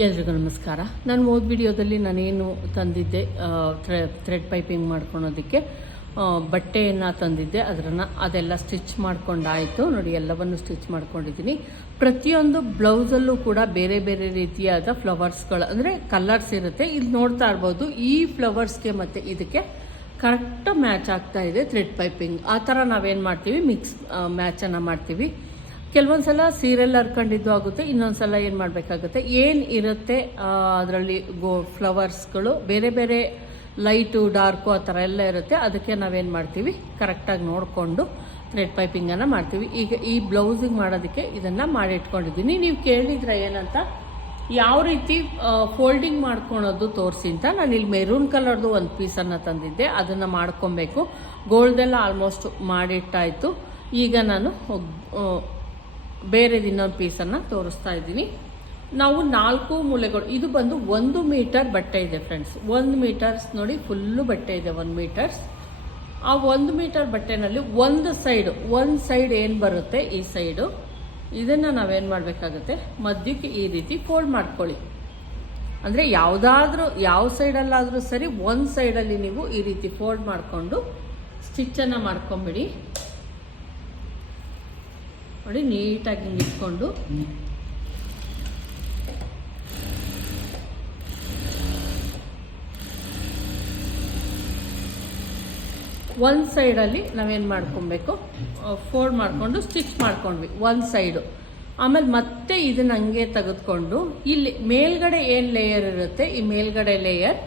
ಎಲ್ರಿಗೂ ನಮಸ್ಕಾರ. ನಾನು ಹೋದ ವಿಡಿಯೋದಲ್ಲಿ ನಾನೇನು ತಂದಿದ್ದೆ ಥ್ರೆಡ್ ಪೈಪಿಂಗ್ ಮಾಡ್ಕೊಳೋದಕ್ಕೆ ಬಟ್ಟೆಯನ್ನು ತಂದಿದ್ದೆ. ಅದನ್ನು ಅದೆಲ್ಲ ಸ್ಟಿಚ್ ಮಾಡ್ಕೊಂಡಾಯಿತು. ನೋಡಿ, ಎಲ್ಲವನ್ನು ಸ್ಟಿಚ್ ಮಾಡ್ಕೊಂಡಿದ್ದೀನಿ. ಪ್ರತಿಯೊಂದು ಬ್ಲೌಸಲ್ಲೂ ಕೂಡ ಬೇರೆ ಬೇರೆ ರೀತಿಯಾದ ಫ್ಲವರ್ಸ್ಗಳು, ಅಂದರೆ ಕಲರ್ಸ್ ಇರುತ್ತೆ. ಇಲ್ಲಿ ನೋಡ್ತಾ ಇರ್ಬೋದು. ಈ ಫ್ಲವರ್ಸ್ಗೆ ಮತ್ತು ಇದಕ್ಕೆ ಕರೆಕ್ಟ್ ಮ್ಯಾಚ್ ಆಗ್ತಾ ಇದೆ ಥ್ರೆಡ್ ಪೈಪಿಂಗ್ ಆ ಥರ ನಾವೇನು ಮಾಡ್ತೀವಿ? ಮಿಕ್ಸ್ ಮ್ಯಾಚನ್ನು ಮಾಡ್ತೀವಿ. ಕೆಲವೊಂದು ಸಲ ಸೀರೆಲ್ ಹರ್ಕೊಂಡಿದ್ದು ಆಗುತ್ತೆ ಇನ್ನೊಂದು ಸಲ ಏನು ಮಾಡಬೇಕಾಗುತ್ತೆ? ಏನು ಇರುತ್ತೆ ಅದರಲ್ಲಿ ಗೋ ಫ್ಲವರ್ಸ್ಗಳು ಬೇರೆ ಬೇರೆ ಲೈಟು ಡಾರ್ಕು ಆ ಥರ ಎಲ್ಲ ಇರುತ್ತೆ. ಅದಕ್ಕೆ ನಾವೇನು ಮಾಡ್ತೀವಿ? ಕರೆಕ್ಟಾಗಿ ನೋಡಿಕೊಂಡು ಥ್ರೆಡ್ ಪೈಪಿಂಗನ್ನು ಮಾಡ್ತೀವಿ. ಈಗ ಈ ಬ್ಲೌಸಿಗೆ ಮಾಡೋದಕ್ಕೆ ಇದನ್ನು ಮಾಡಿಟ್ಕೊಂಡಿದ್ದೀನಿ. ನೀವು ಕೇಳಿದ್ರೆ ಏನಂತ? ಯಾವ ರೀತಿ ಫೋಲ್ಡಿಂಗ್ ಮಾಡ್ಕೊಳೋದು ತೋರಿಸಿ ಅಂತ. ನಾನು ಇಲ್ಲಿ ಮೆರೂನ್ ಕಲರ್ದು ಒಂದು ಪೀಸನ್ನು ತಂದಿದ್ದೆ. ಅದನ್ನು ಮಾಡ್ಕೊಬೇಕು. ಗೋಲ್ಡೆಲ್ಲ ಆಲ್ಮೋಸ್ಟ್ ಮಾಡಿಟ್ಟಾಯಿತು. ಈಗ ನಾನು ಬೇರೆದು ಇನ್ನೊಂದು ಪೀಸನ್ನು ತೋರಿಸ್ತಾ ಇದ್ದೀನಿ. ನಾವು ನಾಲ್ಕು ಮೂಲೆಗಳು, ಇದು ಬಂದು ಒಂದು ಮೀಟರ್ ಬಟ್ಟೆ ಇದೆ ಫ್ರೆಂಡ್ಸ್ ಒಂದು ಮೀಟರ್ಸ್ ನೋಡಿ ಫುಲ್ಲು ಬಟ್ಟೆ ಇದೆ ಒಂದು ಮೀಟರ್ಸ್. ಆ ಒಂದು ಮೀಟರ್ ಬಟ್ಟೆನಲ್ಲಿ ಒಂದು ಸೈಡ್ ಒಂದು ಸೈಡ್ ಏನು ಬರುತ್ತೆ ಈ ಸೈಡು ಇದನ್ನು ನಾವೇನು ಮಾಡಬೇಕಾಗುತ್ತೆ? ಮಧ್ಯಕ್ಕೆ ಈ ರೀತಿ ಫೋಲ್ಡ್ ಮಾಡ್ಕೊಳ್ಳಿ. ಅಂದರೆ ಯಾವುದಾದ್ರೂ, ಯಾವ ಸೈಡಲ್ಲಾದರೂ ಸರಿ, ಒಂದು ಸೈಡಲ್ಲಿ ನೀವು ಈ ರೀತಿ ಫೋಲ್ಡ್ ಮಾಡಿಕೊಂಡು ಸ್ಟಿಚ್ಚನ್ನು ಮಾಡ್ಕೊಂಬಿಡಿ. ನೋಡಿ ನೀಟಾಗಿ ಹಿಂಗೆ ಇಟ್ಕೊಂಡು. ಒಂದು ಸೈಡಲ್ಲಿ ನಾವೇನು ಮಾಡ್ಕೊಬೇಕು? ಫೋಲ್ಡ್ ಮಾಡಿಕೊಂಡು ಸ್ಟಿಚ್ ಮಾಡ್ಕೊಂಡ್ವಿ, ಒಂದು ಸೈಡು ಆಮೇಲೆ ಮತ್ತೆ ಇದನ್ನ ಹಂಗೆ ತೆಗೆದುಕೊಂಡು, ಇಲ್ಲಿ ಮೇಲ್ಗಡೆ ಏನು ಲೇಯರ್ ಇರುತ್ತೆ, ಈ ಮೇಲ್ಗಡೆ ಲೇಯರ್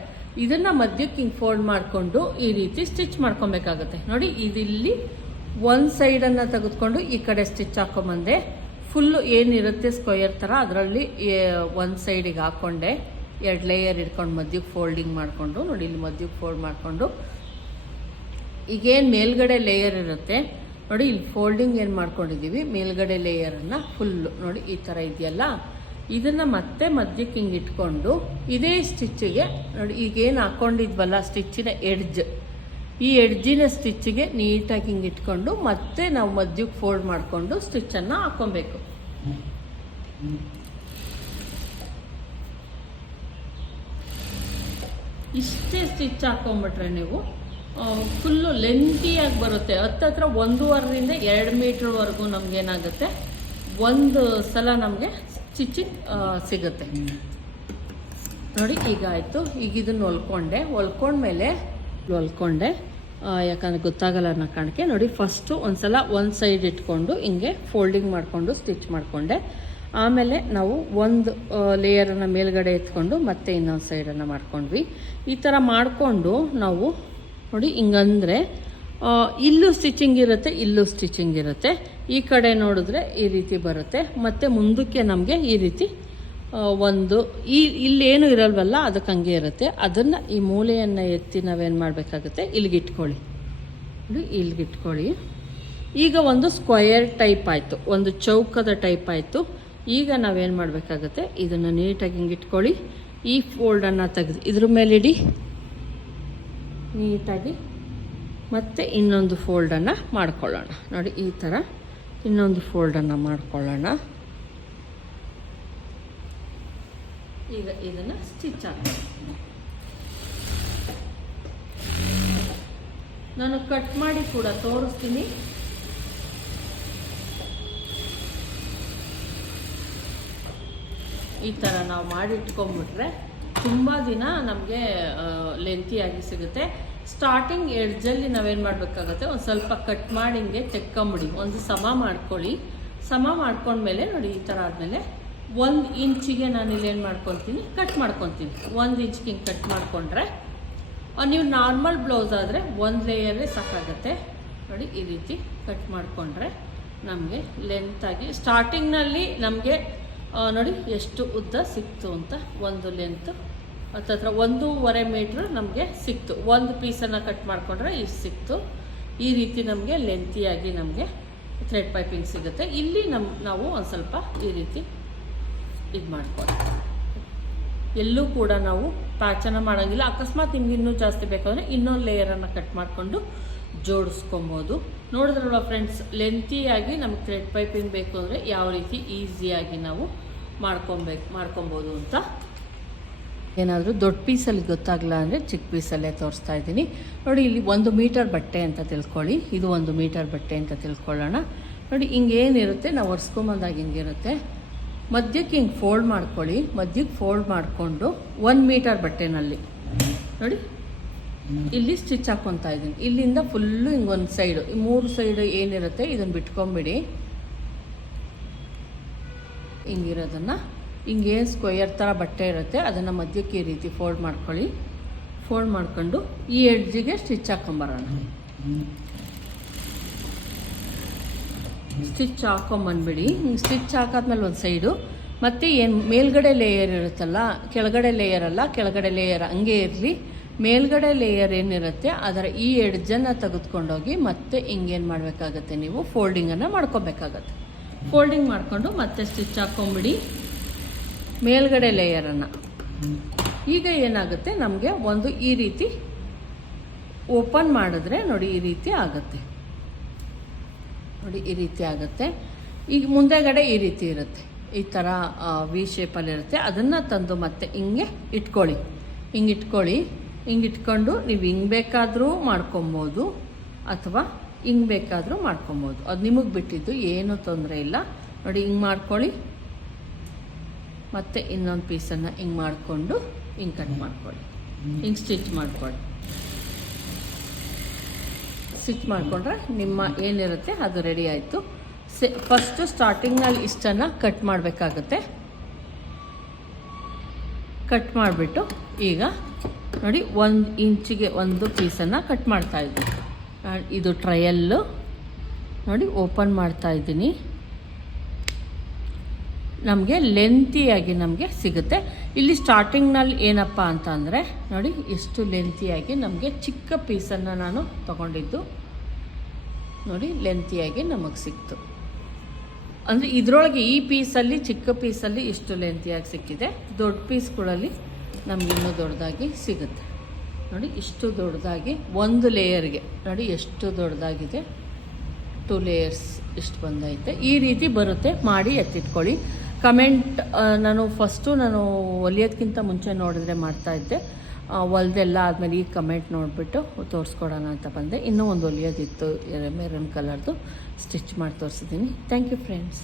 ಇದನ್ನ ಮಧ್ಯಕ್ಕೆ ಹಿಂಗೆ ಫೋಲ್ಡ್ ಮಾಡಿಕೊಂಡು ಈ ರೀತಿ ಸ್ಟಿಚ್ ಮಾಡ್ಕೊಬೇಕಾಗುತ್ತೆ. ನೋಡಿ, ಇದಿಲ್ಲಿ ಒಂದು ಸೈಡನ್ನು ತೆಗೆದುಕೊಂಡು ಈ ಕಡೆ ಸ್ಟಿಚ್ ಹಾಕೊಂಬಂದೆ ಫುಲ್ಲು ಏನಿರುತ್ತೆ ಸ್ಕ್ವಯರ್ ಥರ ಅದರಲ್ಲಿ ಒಂದು ಸೈಡಿಗೆ ಹಾಕ್ಕೊಂಡೆ ಎರಡು ಲೇಯರ್ ಇಟ್ಕೊಂಡು ಮಧ್ಯಕ್ಕೆ ಫೋಲ್ಡಿಂಗ್ ಮಾಡಿಕೊಂಡು, ನೋಡಿ ಇಲ್ಲಿ ಮಧ್ಯಕ್ಕೆ ಫೋಲ್ಡ್ ಮಾಡಿಕೊಂಡು. ಈಗೇನು ಮೇಲ್ಗಡೆ ಲೇಯರ್ ಇರುತ್ತೆ, ನೋಡಿ ಇಲ್ಲಿ ಫೋಲ್ಡಿಂಗ್ ಏನು ಮಾಡ್ಕೊಂಡಿದ್ದೀವಿ ಮೇಲ್ಗಡೆ ಲೇಯರನ್ನು ಫುಲ್ಲು ನೋಡಿ ಈ ಥರ ಇದೆಯಲ್ಲ. ಇದನ್ನು ಮತ್ತೆ ಮಧ್ಯಕ್ಕೆ ಹಿಂಗೆ ಇಟ್ಕೊಂಡು, ಇದೇ ಸ್ಟಿಚ್ಚಿಗೆ ನೋಡಿ ಈಗೇನು ಹಾಕ್ಕೊಂಡಿದ್ವಲ್ಲ ಸ್ಟಿಚ್ಚಿನ ಎಡ್ಜ್ ಈ ಎಡ್ಜಿನ ಸ್ಟಿಚ್ಗೆ ನೀಟಾಗಿ ಹಿಂಗೆ ಇಟ್ಕೊಂಡು ಮತ್ತೆ ನಾವು ಮಧ್ಯಕ್ಕೆ ಫೋಲ್ಡ್ ಮಾಡಿಕೊಂಡು ಸ್ಟಿಚ್ಚನ್ನು ಹಾಕ್ಕೊಬೇಕು. ಇಷ್ಟೇ ಸ್ಟಿಚ್ ಹಾಕೊಂಬಿಟ್ರೆ ನೀವು ಫುಲ್ಲು ಲೆಂತಿಯಾಗಿ ಬರುತ್ತೆ. ಹತ್ತತ್ರ ಒಂದೂವರೆಯಿಂದ ಎರಡು ಮೀಟ್ರ್ವರೆಗೂ ನಮಗೇನಾಗುತ್ತೆ ಒಂದು ಸಲ ನಮಗೆ ಸ್ಟಿಚಿಂಗ್ ಸಿಗುತ್ತೆ. ನೋಡಿ, ಈಗ ಆಯಿತು. ಈಗ ಇದನ್ನು ಹೊಲ್ಕೊಂಡೆ. ಹೊಲ್ಕೊಂಡ್ಮೇಲೆ ಹೊಲ್ಕೊಂಡೆ ಯಾಕಂದರೆ ಗೊತ್ತಾಗಲ್ಲ ಅನ್ನೋ ಕಾರಣಕ್ಕೆ ನೋಡಿ ಫಸ್ಟು ಒಂದ್ಸಲ ಒಂದು ಸೈಡ್ ಇಟ್ಕೊಂಡು ಹಿಂಗೆ ಫೋಲ್ಡಿಂಗ್ ಮಾಡಿಕೊಂಡು ಸ್ಟಿಚ್ ಮಾಡಿಕೊಂಡೆ. ಆಮೇಲೆ ನಾವು ಒಂದು ಲೇಯರನ್ನು ಮೇಲ್ಗಡೆ ಎತ್ಕೊಂಡು ಮತ್ತೆ ಇನ್ನೊಂದು ಸೈಡನ್ನು ಮಾಡ್ಕೊಂಡ್ವಿ. ಈ ಥರ ಮಾಡಿಕೊಂಡು ನಾವು ನೋಡಿ ಹಿಂಗಂದರೆ ಇಲ್ಲೂ ಸ್ಟಿಚಿಂಗ್ ಇರುತ್ತೆ, ಇಲ್ಲೂ ಸ್ಟಿಚಿಂಗ್ ಇರುತ್ತೆ. ಈ ಕಡೆ ನೋಡಿದ್ರೆ ಈ ರೀತಿ ಬರುತ್ತೆ. ಮತ್ತು ಮುಂದಕ್ಕೆ ನಮಗೆ ಈ ರೀತಿ ಒಂದು. ಈ ಇಲ್ಲೇನು ಇರಲ್ವಲ್ಲ, ಅದಕ್ಕೆ ಹಂಗೆ ಇರುತ್ತೆ. ಅದನ್ನು ಈ ಮೂಲೆಯನ್ನು ಎತ್ತಿ ನಾವೇನು ಮಾಡಬೇಕಾಗುತ್ತೆ? ಇಲ್ಲಿಗಿಟ್ಕೊಳ್ಳಿ ಇಲ್ಲಿಗಿಟ್ಕೊಳ್ಳಿ ಈಗ ಒಂದು ಸ್ಕ್ವಯರ್ ಟೈಪ್ ಆಯಿತು. ಒಂದು ಚೌಕದ ಟೈಪ್ ಆಯಿತು. ಈಗ ನಾವೇನು ಮಾಡಬೇಕಾಗುತ್ತೆ? ಇದನ್ನು ನೀಟಾಗಿ ಹಿಂಗೆ ಇಟ್ಕೊಳ್ಳಿ. ಈ ಫೋಲ್ಡನ್ನು ತೆಗೆದು, ಇದ್ರ ಮೇಲೆ ಇಡಿ. ನೀಟಾಗಿ. ಮತ್ತೆ ಇನ್ನೊಂದು ಫೋಲ್ಡನ್ನು ಮಾಡ್ಕೊಳ್ಳೋಣ. ನೋಡಿ, ಈ ಥರ ಇನ್ನೊಂದು ಫೋಲ್ಡನ್ನು ಮಾಡ್ಕೊಳ್ಳೋಣ. ಈಗ ಇದನ್ನು ಸ್ಟಿಚ್ ಹಾಕಿ ನಾನು ಕಟ್ ಮಾಡಿ ಕೂಡ ತೋರಿಸ್ತೀನಿ. ಈ ಥರ ನಾವು ಮಾಡಿಟ್ಕೊಂಡ್ಬಿಟ್ರೆ ತುಂಬ ದಿನ ನಮಗೆ ಲೆಂತಿಯಾಗಿ ಸಿಗುತ್ತೆ. ಸ್ಟಾರ್ಟಿಂಗ್ ಎಡ್ಜಲ್ಲಿ ನಾವೇನು ಮಾಡಬೇಕಾಗತ್ತೆ, ಒಂದು ಸ್ವಲ್ಪ ಕಟ್ ಮಾಡಿ ಹಿಂಗೆ ತೆಕ್ಕೊಂಬಿಡಿ. ಒಂದು ಸಮ ಮಾಡ್ಕೊಳ್ಳಿ. ಸಮ ಮಾಡ್ಕೊಂಡ್ಮೇಲೆ ನೋಡಿ ಈ ಥರ ಆದಮೇಲೆ ಒಂದು ಇಂಚಿಗೆ ನಾನು ಇಲ್ಲೇನು ಮಾಡ್ಕೊತೀನಿ? ಕಟ್ ಮಾಡ್ಕೊತೀನಿ. ಒಂದು ಇಂಚ್ಗೆ ಹಿಂಗೆ ಕಟ್ ಮಾಡಿಕೊಂಡ್ರೆ ನೀವು ನಾರ್ಮಲ್ ಬ್ಲೌಸ್ ಆದರೆ ಒಂದು ಲೇಯರೇ ಸಾಕಾಗುತ್ತೆ. ನೋಡಿ, ಈ ರೀತಿ ಕಟ್ ಮಾಡಿಕೊಂಡ್ರೆ ನಮಗೆ ಲೆಂತಾಗಿ ಸ್ಟಾರ್ಟಿಂಗ್ನಲ್ಲಿ ನಮಗೆ ನೋಡಿ ಎಷ್ಟು ಉದ್ದ ಸಿಕ್ತು ಅಂತ ಒಂದು ಲೆಂತ್ ಹತ್ತತ್ರ ಒಂದೂವರೆ ಮೀಟ್ರ್ ನಮಗೆ ಸಿಕ್ತು. ಒಂದು ಪೀಸನ್ನು ಕಟ್ ಮಾಡಿಕೊಂಡ್ರೆ ಇಷ್ಟು ಸಿಕ್ತು. ಈ ರೀತಿ ನಮಗೆ ಲೆಂತಿಯಾಗಿ ನಮಗೆ ಥ್ರೆಡ್ ಪೈಪಿಂಗ್ ಸಿಗುತ್ತೆ. ಇಲ್ಲಿ ನಮ್ಮ ನಾವು ಒಂದು ಸ್ವಲ್ಪ ಈ ರೀತಿ ಇದು ಮಾಡ್ಕೊಳ್ಳಿ ಎಲ್ಲೂ ಕೂಡ ನಾವು ಪ್ಯಾಚನ್ನು ಮಾಡೋಂಗಿಲ್ಲ. ಅಕಸ್ಮಾತ್ ನಿಮ್ಗೆ ಇನ್ನೂ ಜಾಸ್ತಿ ಬೇಕಾದರೆ ಇನ್ನೊಂದು ಲೇಯರನ್ನು ಕಟ್ ಮಾಡಿಕೊಂಡು ಜೋಡಿಸ್ಕೊಬೋದು. ನೋಡಿದ್ರಲ್ವ ಫ್ರೆಂಡ್ಸ್ ಲೆಂತಿಯಾಗಿ ನಮಗೆ ಥ್ರೆಡ್ ಪೈಪಿಂಗ್ ಬೇಕು ಅಂದರೆ ಯಾವ ರೀತಿ ಈಸಿಯಾಗಿ ನಾವು ಮಾಡ್ಕೊಬೇಕು ಮಾಡ್ಕೊಬೋದು ಅಂತ. ಏನಾದರೂ ದೊಡ್ಡ ಪೀಸಲ್ಲಿ ಗೊತ್ತಾಗಲ್ಲ ಅಂದರೆ ಚಿಕ್ಕ ಪೀಸಲ್ಲೇ ತೋರಿಸ್ತಾ ಇದ್ದೀನಿ. ನೋಡಿ, ಇಲ್ಲಿ ಒಂದು ಮೀಟರ್ ಬಟ್ಟೆ ಅಂತ ತಿಳ್ಕೊಳ್ಳಿ. ಇದು ಒಂದು ಮೀಟರ್ ಬಟ್ಟೆ ಅಂತ ತಿಳ್ಕೊಳ್ಳೋಣ. ನೋಡಿ, ಹಿಂಗೇನಿರುತ್ತೆ? ನಾವು ಒರೆಸ್ಕೊಂಬಂದಾಗ ಹಿಂಗಿರುತ್ತೆ. ಮಧ್ಯಕ್ಕೆ ಹಿಂಗೆ ಫೋಲ್ಡ್ ಮಾಡ್ಕೊಳ್ಳಿ. ಮಧ್ಯಕ್ಕೆ ಫೋಲ್ಡ್ ಮಾಡಿಕೊಂಡು ಒನ್ ಮೀಟರ್ ಬಟ್ಟೆನಲ್ಲಿ. ನೋಡಿ. ಇಲ್ಲಿ ಸ್ಟಿಚ್ ಹಾಕ್ಕೊತಾ ಇದ್ದೀನಿ. ಇಲ್ಲಿಂದ ಫುಲ್ಲು ಹಿಂಗೆ ಒಂದು ಸೈಡು ಈ ಮೂರು ಸೈಡು ಏನಿರುತ್ತೆ ಇದನ್ನು ಬಿಟ್ಕೊಂಬಿಡಿ. ಹಿಂಗಿರೋದನ್ನು. ಹಿಂಗೇನು ಸ್ಕ್ವಯರ್ ಥರ ಬಟ್ಟೆ ಇರುತ್ತೆ ಅದನ್ನು ಮಧ್ಯಕ್ಕೆ ಈ ರೀತಿ ಫೋಲ್ಡ್ ಮಾಡ್ಕೊಳ್ಳಿ. ಫೋಲ್ಡ್ ಮಾಡ್ಕೊಂಡು ಈ ಎಡ್ಜಿಗೆ ಸ್ಟಿಚ್ ಹಾಕೊಂಬರೋಣ. ಸ್ಟಿಚ್ ಹಾಕೊಂಬಂದ್ಬಿಡಿ ಸ್ಟಿಚ್ ಹಾಕಾದ್ಮೇಲೆ ಒಂದು ಸೈಡು. ಮತ್ತು ಏನು ಮೇಲ್ಗಡೆ ಲೇಯರ್ ಇರುತ್ತಲ್ಲ, ಕೆಳಗಡೆ ಲೇಯರ್ ಅಲ್ಲ, ಕೆಳಗಡೆ ಲೇಯರ್ ಹಂಗೆ ಇರಲಿ. ಮೇಲ್ಗಡೆ ಲೇಯರ್ ಏನಿರುತ್ತೆ, ಅದರ ಈ ಎಡ್ಜನ್ನು ತೆಗೆದುಕೊಂಡೋಗಿ ಮತ್ತೆ ಹಿಂಗೇನು ಮಾಡಬೇಕಾಗತ್ತೆ ನೀವು? ಫೋಲ್ಡಿಂಗನ್ನು ಮಾಡ್ಕೊಬೇಕಾಗತ್ತೆ. ಫೋಲ್ಡಿಂಗ್ ಮಾಡಿಕೊಂಡು ಮತ್ತೆ ಸ್ಟಿಚ್ ಹಾಕೊಂಬಿಡಿ. ಮೇಲ್ಗಡೆ ಲೇಯರನ್ನು ಈಗ ಏನಾಗುತ್ತೆ? ನಮಗೆ ಒಂದು ಈ ರೀತಿ ಓಪನ್ ಮಾಡಿದ್ರೆ ನೋಡಿ ಈ ರೀತಿ ಆಗುತ್ತೆ. ನೋಡಿ, ಈ ರೀತಿ ಆಗುತ್ತೆ. ಈಗ ಮುಂದೆಗಡೆ ಈ ರೀತಿ ಇರುತ್ತೆ. ಈ ಥರ ವಿ ಶೇಪಲ್ಲಿ ಇರುತ್ತೆ. ಅದನ್ನು ತಂದು ಮತ್ತೆ ಹಿಂಗೆ ಇಟ್ಕೊಳ್ಳಿ. ಹಿಂಗೆ ಇಟ್ಕೊಳ್ಳಿ. ಹಿಂಗೆ ಇಟ್ಕೊಂಡು ನೀವು ಹಿಂಗೆ ಬೇಕಾದರೂ ಮಾಡ್ಕೊಬೋದು, ಅಥವಾ ಹಿಂಗೆ ಬೇಕಾದರೂ ಮಾಡ್ಕೊಬೋದು. ಅದು ನಿಮಗೆ ಬಿಟ್ಟಿದ್ದು ಏನೂ ತೊಂದರೆ ಇಲ್ಲ. ನೋಡಿ, ಹಿಂಗೆ ಮಾಡ್ಕೊಳ್ಳಿ. ಮತ್ತು ಇನ್ನೊಂದು ಪೀಸನ್ನು ಹಿಂಗೆ ಮಾಡಿಕೊಂಡು ಹಿಂಗೆ ಕಟ್ ಮಾಡ್ಕೊಳ್ಳಿ. ಹಿಂಗೆ ಸ್ಟಿಚ್ ಮಾಡ್ಕೊಳ್ಳಿ. ಸ್ಟಿಚ್ ಮಾಡಿಕೊಂಡ್ರೆ ನಿಮ್ಮ ಏನಿರುತ್ತೆ ಅದು ರೆಡಿ ಆಯಿತು. ಸೆ ಫಸ್ಟು ಸ್ಟಾರ್ಟಿಂಗ್ನಲ್ಲಿ ಇಷ್ಟನ್ನು ಕಟ್ ಮಾಡಬೇಕಾಗುತ್ತೆ. ಕಟ್ ಮಾಡಿಬಿಟ್ಟು ಈಗ ನೋಡಿ ಒಂದು ಇಂಚಿಗೆ ಒಂದು ಪೀಸನ್ನು ಕಟ್ ಮಾಡ್ತಾಯಿದ್ದೀನಿ ಇದು ಟ್ರಯಲ್ಲು ನೋಡಿ ಓಪನ್ ಮಾಡ್ತಾ ಇದ್ದೀನಿ. ನಮಗೆ ಲೆಂತಿಯಾಗಿ ನಮಗೆ ಸಿಗುತ್ತೆ. ಇಲ್ಲಿ ಸ್ಟಾರ್ಟಿಂಗ್ನಲ್ಲಿ ಏನಪ್ಪ ಅಂತ ಅಂದರೆ ನೋಡಿ ಎಷ್ಟು ಲೆಂತಿಯಾಗಿ ನಮಗೆ ಚಿಕ್ಕ ಪೀಸನ್ನು ನಾನು ತಗೊಂಡಿದ್ದು. ನೋಡಿ ಲೆಂತಿಯಾಗಿ ನಮಗೆ ಸಿಕ್ತು. ಅಂದರೆ ಇದರೊಳಗೆ ಈ ಪೀಸಲ್ಲಿ ಚಿಕ್ಕ ಪೀಸಲ್ಲಿ ಇಷ್ಟು ಲೆಂತಿಯಾಗಿ ಸಿಕ್ಕಿದೆ. ದೊಡ್ಡ ಪೀಸ್ಗಳಲ್ಲಿ ಇನ್ನೂ ದೊಡ್ಡದಾಗಿ ಸಿಗುತ್ತೆ. ನೋಡಿ ಇಷ್ಟು ದೊಡ್ಡದಾಗಿ, ಒಂದು ಲೇಯರ್ಗೆ ನೋಡಿ ಎಷ್ಟು ದೊಡ್ಡದಾಗಿದೆ. ಟು ಲೇಯರ್ಸ್ ಇಷ್ಟು ಬಂದೈತೆ. ಈ ರೀತಿ ಬರುತ್ತೆ. ಮಾಡಿ ಎತ್ತಿಟ್ಕೊಳ್ಳಿ. ಕಮೆಂಟ್ ನಾನು ಫಸ್ಟು ನಾನು ಒಲಿಯೋದಕ್ಕಿಂತ ಮುಂಚೆ ನೋಡಿದ್ರೆ ಮಾಡ್ತಾಯಿದ್ದೆ ಒಲ್ದೆಲ್ಲ ಆದಮೇಲೆ ಈಗ ಕಮೆಂಟ್ ನೋಡಿಬಿಟ್ಟು ತೋರಿಸ್ಕೊಡೋಣ ಅಂತ ಬಂದೆ. ಇನ್ನೂ ಒಂದು ಒಲಿಯೋದಿತ್ತು ಮೆರೂನ್ ಕಲರ್ದು. ಸ್ಟಿಚ್ ಮಾಡಿ ತೋರಿಸಿದ್ದೀನಿ. Thank you, friends.